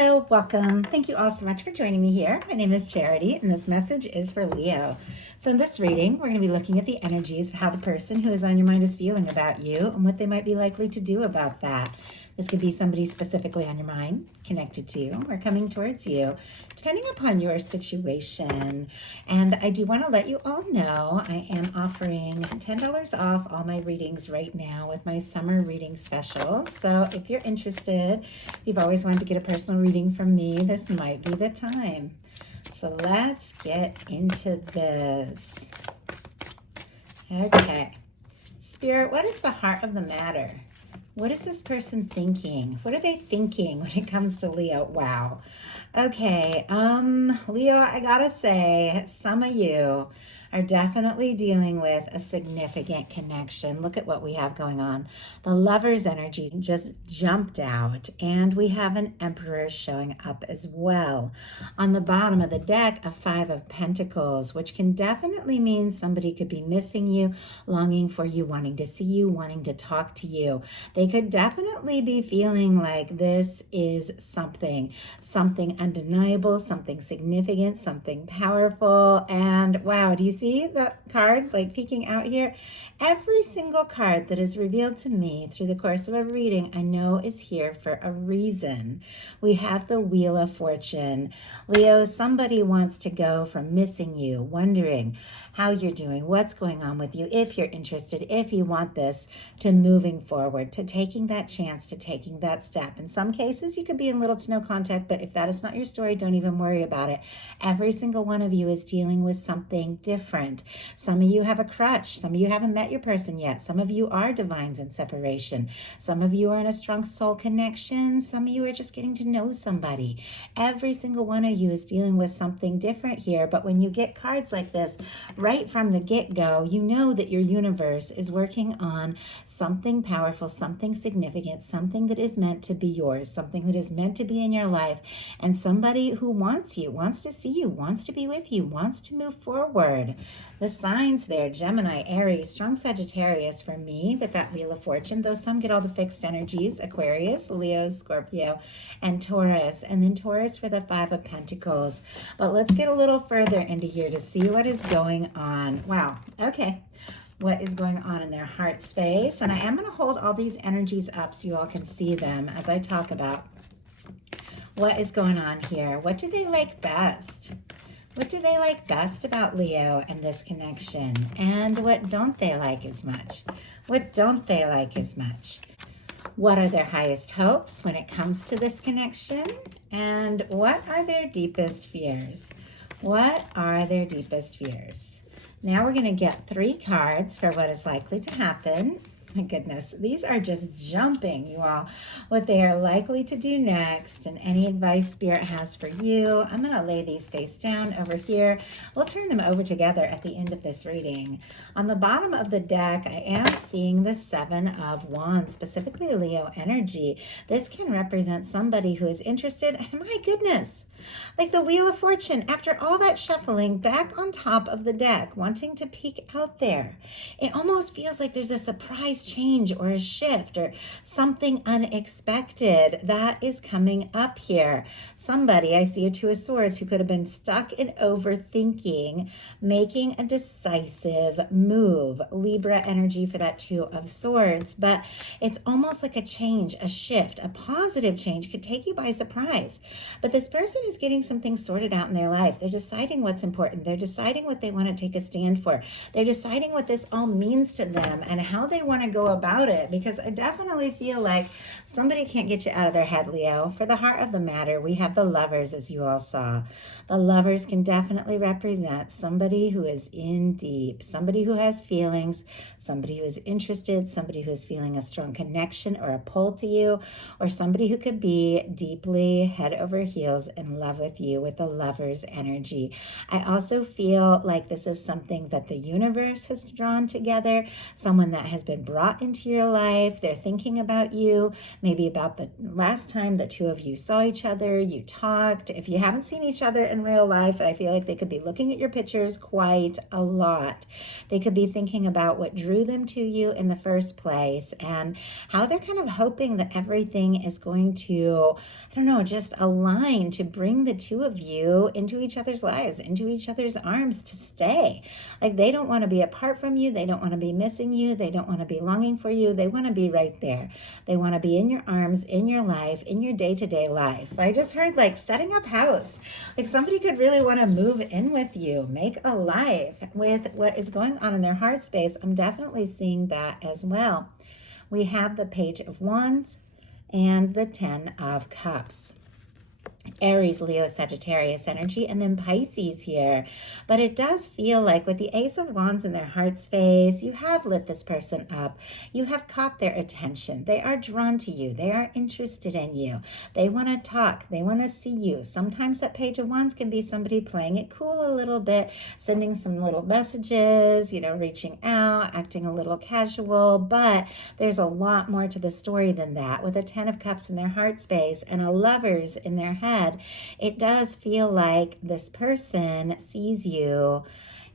Hello, welcome. Thank you all so much for joining me here. My name is Charity, and this message is for Leo. So in this reading, we're going to be looking at the energies of how the person who is on your mind is feeling about you and what they might be likely to do about that. This could be somebody specifically on your mind, connected to you, or coming towards you, depending upon your situation. And I do want to let you all know I am offering $10 off all my readings right now with my summer reading specials. So if you're interested, if you've always wanted to get a personal reading from me, this might be the time. So let's get into this. Okay. Spirit, what is the heart of the matter? What is this person thinking? What are they thinking when it comes to Leo? Wow. Okay, Leo, I gotta say, some of you are definitely dealing with a significant connection. Look at what we have going on. The Lover's energy just jumped out, and we have an Emperor showing up as well. On the bottom of the deck, a Five of Pentacles, which can definitely mean somebody could be missing you, longing for you, wanting to see you, wanting to talk to you. They could definitely be feeling like this is something undeniable, something significant, something powerful. And wow, do you see that card like peeking out here? Every single card that is revealed to me through the course of a reading, I know is here for a reason. We have the Wheel of Fortune. Leo, somebody wants to go from missing you, wondering how you're doing, what's going on with you, if you're interested, if you want this, to moving forward, to taking that chance, to taking that step. In some cases, you could be in little to no contact, but if that is not your story, don't even worry about it. Every single one of you is dealing with something different. Some of you have a crutch. Some of you haven't met your person yet. Some of you are divines in separation. Some of you are in a strong soul connection. Some of you are just getting to know somebody. Every single one of you is dealing with something different here, but when you get cards like this, right from the get-go, you know that your universe is working on something powerful, something significant, something that is meant to be yours, something that is meant to be in your life, and somebody who wants you, wants to see you, wants to be with you, wants to move forward. The signs there, Gemini, Aries, strong Sagittarius for me with that Wheel of Fortune, though some get all the fixed energies, Aquarius, Leo, Scorpio, and Taurus. And then Taurus for the Five of Pentacles. But let's get a little further into here to see what is going on. Wow, okay. What is going on in their heart space. And I am going to hold all these energies up so you all can see them as I talk about what is going on here. What do they like best? What do they like best about Leo and this connection? And what don't they like as much? What don't they like as much? What are their highest hopes when it comes to this connection? And what are their deepest fears? What are their deepest fears? Now we're going to get 3 cards for what is likely to happen. My goodness, these are just jumping, you all. What they are likely to do next and any advice Spirit has for you. I'm going to lay these face down over here. We'll turn them over together at the end of this reading. On the bottom of the deck, I am seeing the Seven of Wands, specifically Leo energy. This can represent somebody who is interested, and my goodness, like the Wheel of Fortune, after all that shuffling back on top of the deck, wanting to peek out there. It almost feels like there's a surprise change or a shift or something unexpected that is coming up here. Somebody, I see a Two of Swords, who could have been stuck in overthinking, making a decisive move. Libra energy for that Two of Swords, but it's almost like a change, a shift, a positive change could take you by surprise. But this person is getting something sorted out in their life. They're deciding what's important. They're deciding what they want to take a stand for. They're deciding what this all means to them and how they want to go about it, because I definitely feel like somebody can't get you out of their head, Leo. For the heart of the matter, we have the Lovers, as you all saw. The Lovers can definitely represent somebody who is in deep, somebody who has feelings, somebody who is interested, somebody who is feeling a strong connection or a pull to you, or somebody who could be deeply head over heels in love with you with the Lover's energy. I also feel like this is something that the universe has drawn together, someone that has been brought brought into your life. They're thinking about you, maybe about the last time the two of you saw each other, you talked. If you haven't seen each other in real life, I feel like they could be looking at your pictures quite a lot. They could be thinking about what drew them to you in the first place and how they're kind of hoping that everything is going to, I don't know, just align to bring the two of you into each other's lives, into each other's arms to stay. Like they don't want to be apart from you. They don't want to be missing you. They don't want to be longing for you. They want to be right there. They want to be in your arms, in your life, in your day-to-day life. I just heard like setting up house. Like somebody could really want to move in with you, make a life with what is going on in their heart space. I'm definitely seeing that as well. We have the Page of Wands and the 10 of Cups. Aries, Leo, Sagittarius energy, and then Pisces here. But it does feel like with the Ace of Wands in their heart space, you have lit this person up. You have caught their attention. They are drawn to you. They are interested in you. They want to talk. They want to see you. Sometimes that Page of Wands can be somebody playing it cool a little bit, sending some little messages, reaching out, acting a little casual, but there's a lot more to the story than that. With a 10 of Cups in their heart space and a Lovers in their head, it does feel like this person sees you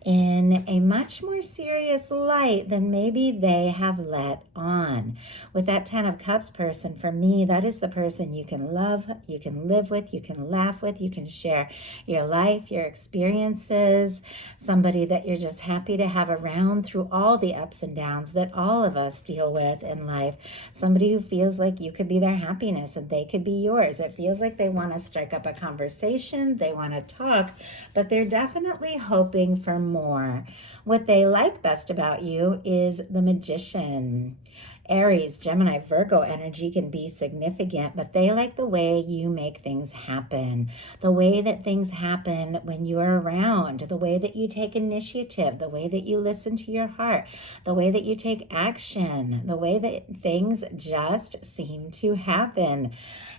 in a much more serious light than maybe they have let on. With that 10 of Cups person, for me, that is the person you can love, you can live with, you can laugh with, you can share your life, your experiences, somebody that you're just happy to have around through all the ups and downs that all of us deal with in life. Somebody who feels like you could be their happiness and they could be yours. It feels like they want to strike up a conversation, they want to talk, but they're definitely hoping for more. What they like best about you is the Magician. Aries, Gemini, Virgo energy can be significant, but they like the way you make things happen, the way that things happen when you're around, the way that you take initiative, the way that you listen to your heart, the way that you take action, the way that things just seem to happen.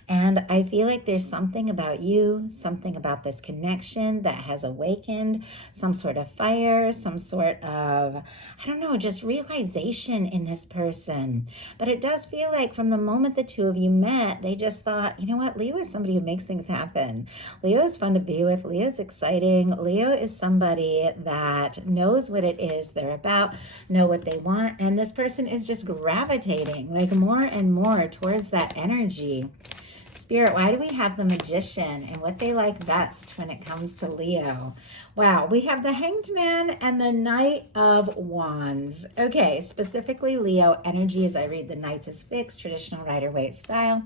And I feel like there's something about you, something about this connection that has awakened some sort of fire, some sort of, I don't know, just realization in this person. But it does feel like from the moment the two of you met, they just thought, you know what, Leo is somebody who makes things happen. Leo is fun to be with. Leo is exciting. Leo is somebody that knows what it is they're about, know what they want. And this person is just gravitating like more and more towards that energy. Spirit, why do we have the Magician and what they like best when it comes to Leo? Wow, we have the Hanged Man and the Knight of Wands. Okay, specifically Leo energy as I read the Knights as fixed, traditional Rider-Waite style.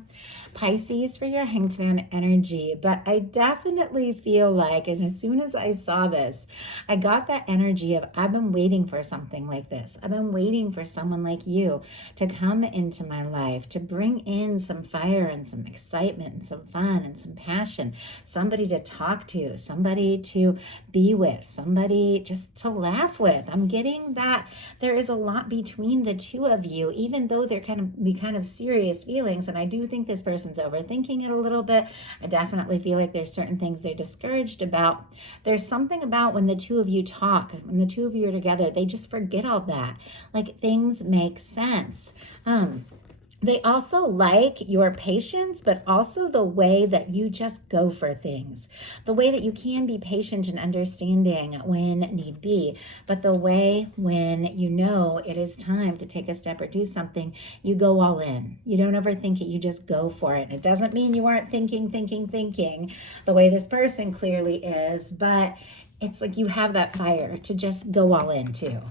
Pisces for your Hanged Man energy. But I definitely feel like, and as soon as I saw this, I got that energy of I've been waiting for something like this. I've been waiting for someone like you to come into my life, to bring in some fire and some excitement and some fun and some passion, somebody to talk to, somebody to be with, somebody just to laugh with. I'm getting that there is a lot between the two of you, even though they're kind of serious feelings. And I do think this person's overthinking it a little bit. I definitely feel like there's certain things they're discouraged about. There's something about when the two of you talk, when the two of you are together, they just forget all that. Like things make sense. They also like your patience, but also the way that you just go for things. The way that you can be patient and understanding when need be, but the way when you know it is time to take a step or do something, you go all in. You don't overthink it, you just go for it. It doesn't mean you aren't thinking the way this person clearly is, but it's like you have that fire to just go all in too.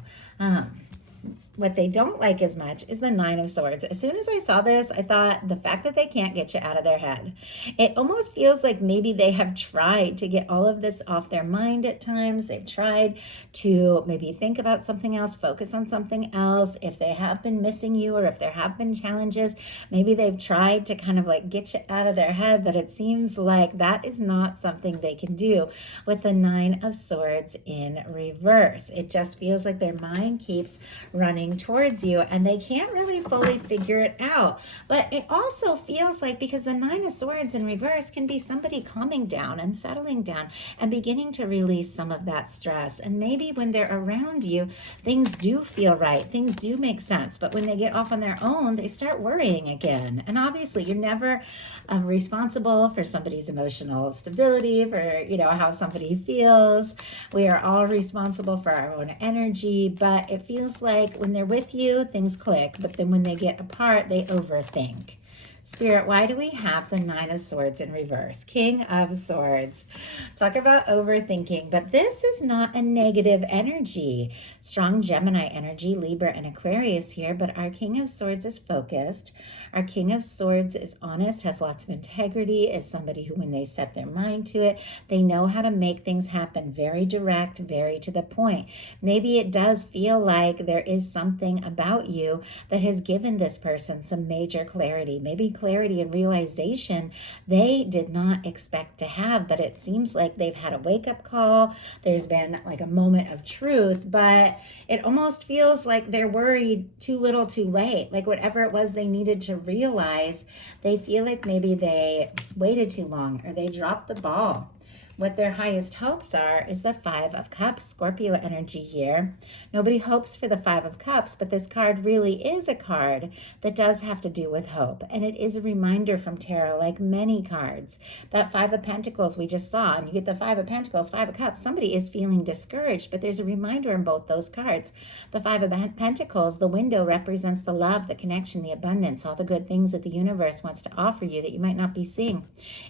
What they don't like as much is the Nine of Swords. As soon as I saw this, I thought the fact that they can't get you out of their head. It almost feels like maybe they have tried to get all of this off their mind at times. They've tried to maybe think about something else, focus on something else. If they have been missing you or if there have been challenges, maybe they've tried to kind of like get you out of their head, but it seems like that is not something they can do with the Nine of Swords in reverse. It just feels like their mind keeps running coming towards you, and they can't really fully figure it out. But it also feels like, because the Nine of Swords in reverse can be somebody calming down and settling down and beginning to release some of that stress. And maybe when they're around you, things do feel right, things do make sense. But when they get off on their own, they start worrying again. And obviously, you're never responsible for somebody's emotional stability, for how somebody feels. We are all responsible for our own energy, but it feels like when they're with you, things click. But then when they get apart, they overthink. Spirit, why do we have the Nine of Swords in reverse? King of Swords. Talk about overthinking, but this is not a negative energy. Strong Gemini energy, Libra and Aquarius here, but our King of Swords is focused. Our King of Swords is honest, has lots of integrity, is somebody who, when they set their mind to it, they know how to make things happen. Very direct, very to the point. Maybe it does feel like there is something about you that has given this person some major clarity. Maybe clarity and realization they did not expect to have, but it seems like they've had a wake-up call. There's been like a moment of truth, but it almost feels like they're worried too little too late. Like whatever it was they needed to realize, they feel like maybe they waited too long or they dropped the ball. What their highest hopes are is the Five of Cups, Scorpio energy here. Nobody hopes for the Five of Cups, but this card really is a card that does have to do with hope. And it is a reminder from tarot, like many cards. That Five of Pentacles we just saw, and you get the Five of Pentacles, Five of Cups. Somebody is feeling discouraged, but there's a reminder in both those cards. The Five of Pentacles, the window, represents the love, the connection, the abundance, all the good things that the universe wants to offer you that you might not be seeing.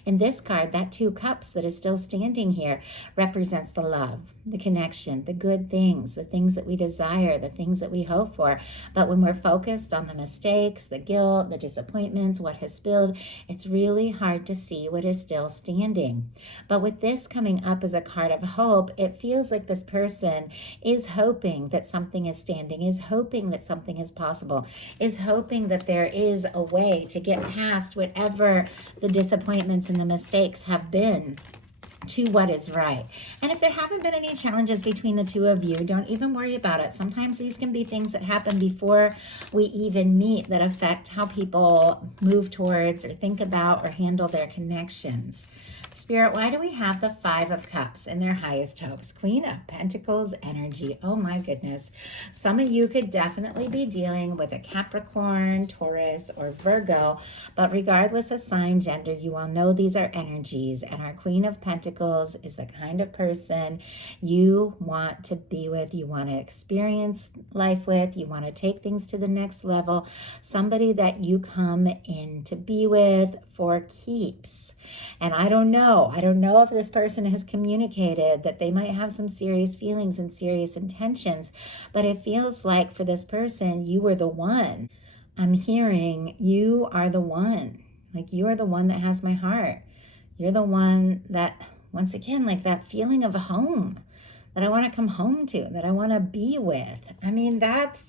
In this card, that Two Cups that is still standing here represents the love, the connection, the good things, the things that we desire, the things that we hope for. But when we're focused on the mistakes, the guilt, the disappointments, what has spilled, it's really hard to see what is still standing. But with this coming up as a card of hope, it feels like this person is hoping that something is standing, is hoping that something is possible, is hoping that there is a way to get past whatever the disappointments and the mistakes have been, to what is right. And if there haven't been any challenges between the two of you, don't even worry about it. Sometimes these can be things that happen before we even meet that affect how people move towards or think about or handle their connections. Spirit, why do we have the Five of Cups in their highest hopes? Queen of Pentacles energy. Oh my goodness. Some of you could definitely be dealing with a Capricorn, Taurus, or Virgo, but regardless of sign, gender, you all know these are energies, and our Queen of Pentacles is the kind of person you want to be with, you want to experience life with, you want to take things to the next level, somebody that you come in to be with for keeps. And I don't know if this person has communicated that they might have some serious feelings and serious intentions, but it feels like for this person, you were the one. I'm hearing you are the one. Like you are the one that has my heart. You're the one that, once again, like that feeling of home that I want to come home to, that I want to be with. I mean, that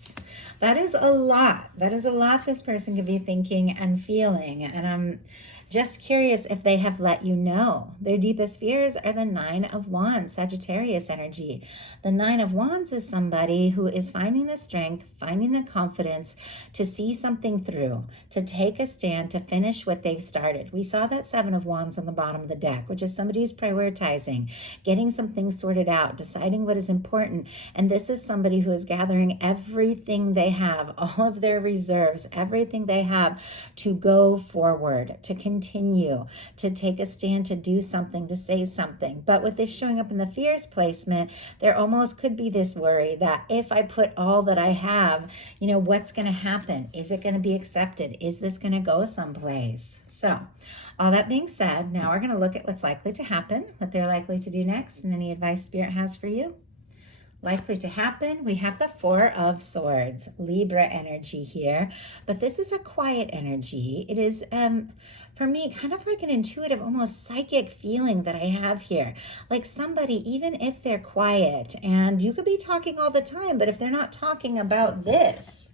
is a lot. That is a lot this person could be thinking and feeling. And I'm just curious if they have let you know. Their deepest fears are the Nine of Wands, Sagittarius energy. The Nine of Wands is somebody who is finding the strength, finding the confidence to see something through, to take a stand, to finish what they've started. We saw that Seven of Wands on the bottom of the deck, which is somebody who's prioritizing, getting some things sorted out, deciding what is important. And this is somebody who is gathering everything they have, all of their reserves, everything they have to go forward, to continue, to take a stand, to do something, to say something. But with this showing up in the fears placement, there almost could be this worry that if I put all that I have, what's going to happen? Is it going to be accepted? Is this going to go someplace? So all that being said, now we're going to look at what's likely to happen, what they're likely to do next, and any advice Spirit has for you. Likely to happen, we have the Four of Swords, Libra energy here, but this is a quiet energy. It is, for me, kind of like an intuitive, almost psychic feeling that I have here. Like somebody, even if they're quiet, and you could be talking all the time, but if they're not talking about this,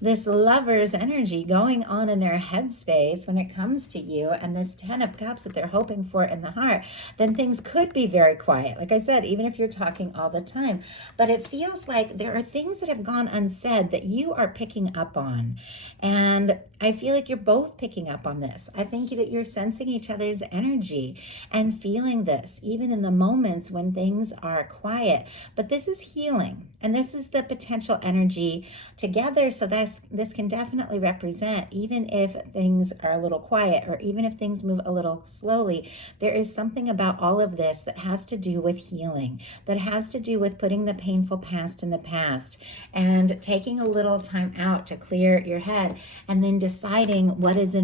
this lover's energy going on in their headspace when it comes to you, and this 10 of Cups that they're hoping for in the heart, then things could be very quiet. Like I said, even if you're talking all the time. But it feels like there are things that have gone unsaid that you are picking up on. And I feel like you're both picking up on this. I think that you're sensing each other's energy and feeling this, even in the moments when things are quiet. But this is healing, and this is the potential energy together. So this can definitely represent, even if things are a little quiet, or even if things move a little slowly, there is something about all of this that has to do with healing, that has to do with putting the painful past in the past and taking a little time out to clear your head, and then deciding what is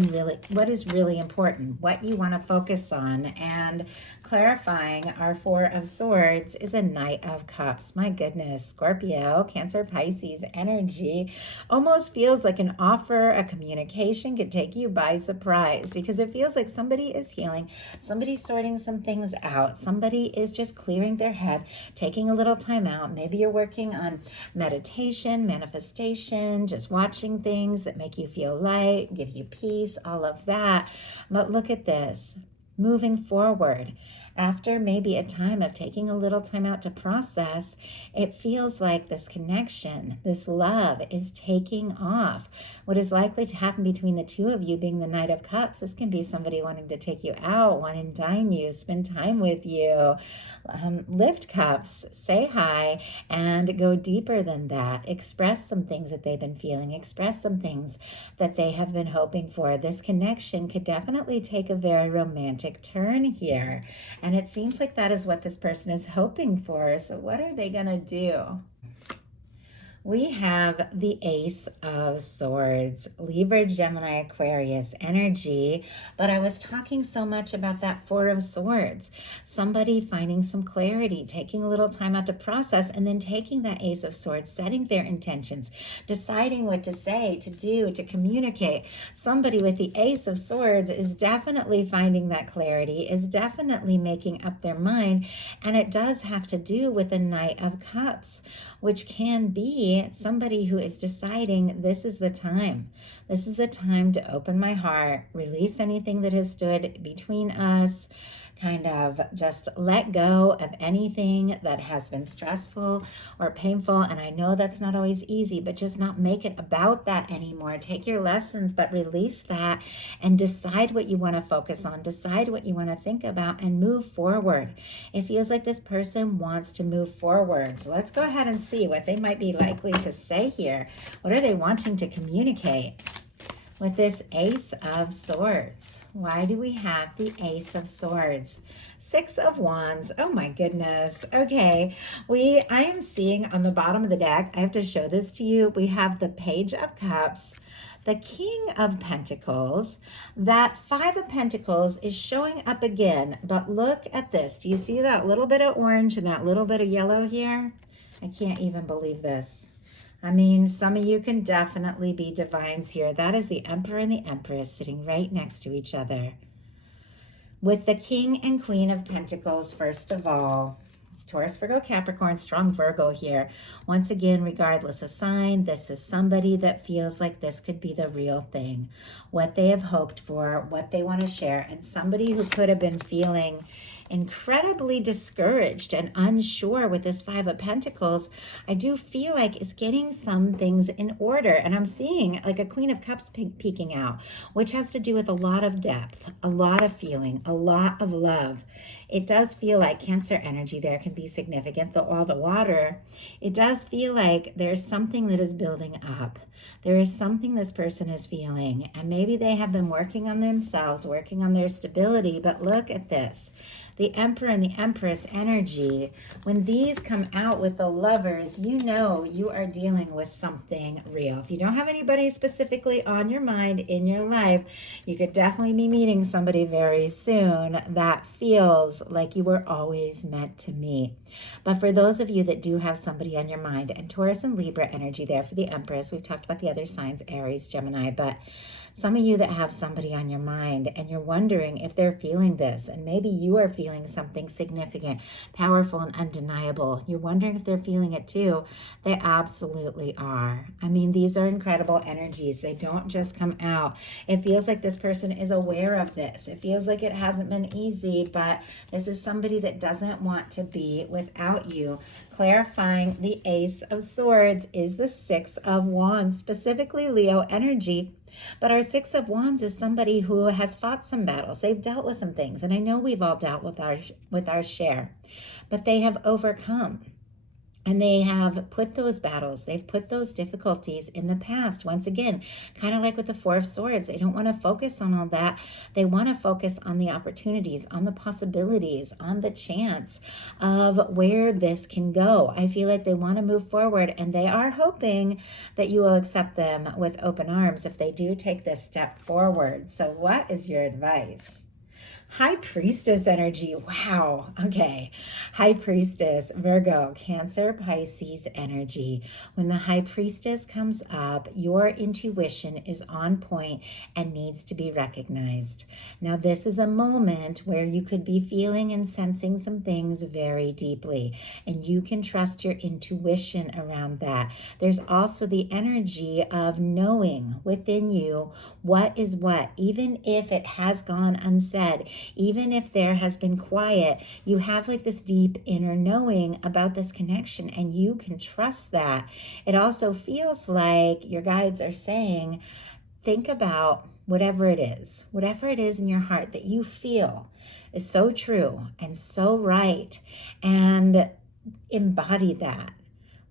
really important, what you want to focus on. And clarifying our Four of Swords is a Knight of Cups. My goodness, Scorpio, Cancer, Pisces energy almost feels like an offer, a communication could take you by surprise, because it feels like somebody is healing, somebody's sorting some things out, somebody is just clearing their head, taking a little time out. Maybe you're working on meditation, manifestation, just watching things that make you feel light, give you peace, all of that. But look at this, moving forward. After maybe a time of taking a little time out to process, it feels like this connection, this love is taking off. What is likely to happen between the two of you being the Knight of Cups, this can be somebody wanting to take you out, wanting to dine you, spend time with you, lift cups, say hi, and go deeper than that. Express some things that they've been feeling, express some things that they have been hoping for. This connection could definitely take a very romantic turn here. And it seems like that is what this person is hoping for. So what are they going to do? We have the Ace of Swords, Libra, Gemini, Aquarius energy. But I was talking so much about that Four of Swords. Somebody finding some clarity, taking a little time out to process, and then taking that Ace of Swords, setting their intentions, deciding what to say, to do, to communicate. Somebody with the Ace of Swords is definitely finding that clarity, is definitely making up their mind. And it does have to do with the Knight of Cups, which can be somebody who is deciding this is the time. This is the time to open my heart, release anything that has stood between us, kind of just let go of anything that has been stressful or painful. And I know that's not always easy, but just not make it about that anymore. Take your lessons, but release that and decide what you want to focus on, decide what you want to think about, and move forward. It feels like this person wants to move forward. So let's go ahead and see what they might be likely to say here. What are they wanting to communicate with this Ace of Swords? Why do we have the Ace of Swords? Six of Wands. Oh my goodness. Okay. I am seeing on the bottom of the deck, I have to show this to you. We have the Page of Cups, the King of Pentacles. That Five of Pentacles is showing up again. But look at this. Do you see that little bit of orange and that little bit of yellow here? I can't even believe this. I mean, some of you can definitely be divines here. That is the Emperor and the Empress sitting right next to each other. With the King and Queen of Pentacles, first of all, Taurus, Virgo, Capricorn, strong Virgo here. Once again, regardless of sign, this is somebody that feels like this could be the real thing. What they have hoped for, what they want to share, and somebody who could have been feeling incredibly discouraged and unsure with this Five of Pentacles, I do feel like is getting some things in order. And I'm seeing like a Queen of Cups peeking out, which has to do with a lot of depth, a lot of feeling, a lot of love. It does feel like Cancer energy there can be significant, though all the water. It does feel like there's something that is building up. There is something this person is feeling, and maybe they have been working on themselves, working on their stability. But look at this. The Emperor and the Empress energy, when these come out with the Lovers, you know you are dealing with something real. If you don't have anybody specifically on your mind in your life, you could definitely be meeting somebody very soon that feels like you were always meant to meet. But for those of you that do have somebody on your mind, and Taurus and Libra energy there for the Empress, we've talked about the other signs, Aries, Gemini, but Some of you that have somebody on your mind and you're wondering if they're feeling this, and maybe you are feeling something significant, powerful, and undeniable. You're wondering if they're feeling it too. They absolutely are. I mean, these are incredible energies. They don't just come out. It feels like this person is aware of this. It feels like it hasn't been easy, but this is somebody that doesn't want to be without you. Clarifying the Ace of Swords is the Six of Wands, specifically Leo energy. But our Six of Wands is somebody who has fought some battles. They've dealt with some things, and I know we've all dealt with our share, but they have overcome. And they have put those battles, they've put those difficulties in the past. Once again, kind of like with the Four of Swords, they don't want to focus on all that. They want to focus on the opportunities, on the possibilities, on the chance of where this can go. I feel like they want to move forward, and they are hoping that you will accept them with open arms if they do take this step forward. So what is your advice? High Priestess energy. Wow. Okay. High Priestess, Virgo, Cancer, Pisces energy. When the High Priestess comes up, your intuition is on point and needs to be recognized. Now, this is a moment where you could be feeling and sensing some things very deeply, and you can trust your intuition around that. There's also the energy of knowing within you what is what, even if it has gone unsaid. Even if there has been quiet, you have like this deep inner knowing about this connection, and you can trust that. It also feels like your guides are saying, think about whatever it is in your heart that you feel is so true and so right, and embody that.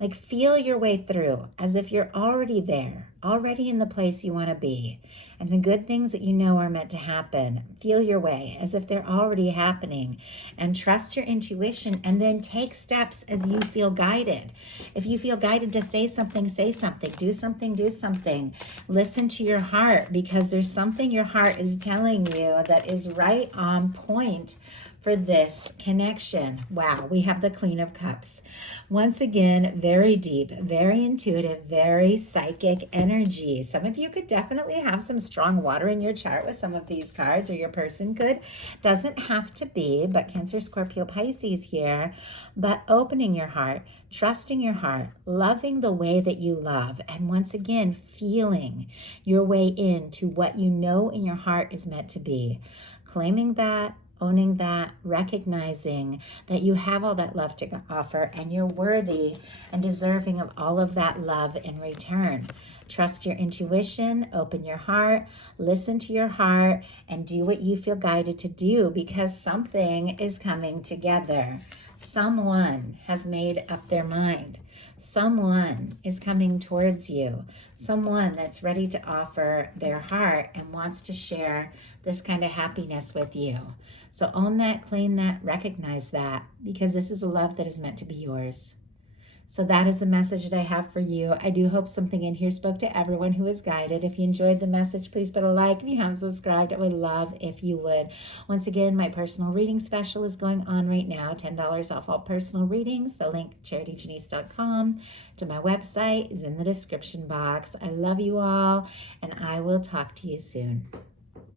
Like, feel your way through as if you're already there, already in the place you want to be. And the good things that you know are meant to happen, feel your way as if they're already happening. And trust your intuition, and then take steps as you feel guided. If you feel guided to say something, say something. Do something, do something. Listen to your heart, because there's something your heart is telling you that is right on point for this connection. Wow, we have the Queen of Cups. Once again, very deep, very intuitive, very psychic energy. Some of you could definitely have some strong water in your chart with some of these cards, or your person could. Doesn't have to be, but Cancer, Scorpio, Pisces here. But opening your heart, trusting your heart, loving the way that you love, and once again, feeling your way into what you know in your heart is meant to be. Claiming that, owning that, recognizing that you have all that love to offer, and you're worthy and deserving of all of that love in return. Trust your intuition, open your heart, listen to your heart, and do what you feel guided to do, because something is coming together. Someone has made up their mind. Someone is coming towards you. Someone that's ready to offer their heart and wants to share this kind of happiness with you. So own that, claim that, recognize that, because this is a love that is meant to be yours. So that is the message that I have for you. I do hope something in here spoke to everyone who is guided. If you enjoyed the message, please put a like. If you haven't subscribed, I would love if you would. Once again, my personal reading special is going on right now. $10 off all personal readings. The link, charityjanice.com, to my website is in the description box. I love you all, and I will talk to you soon.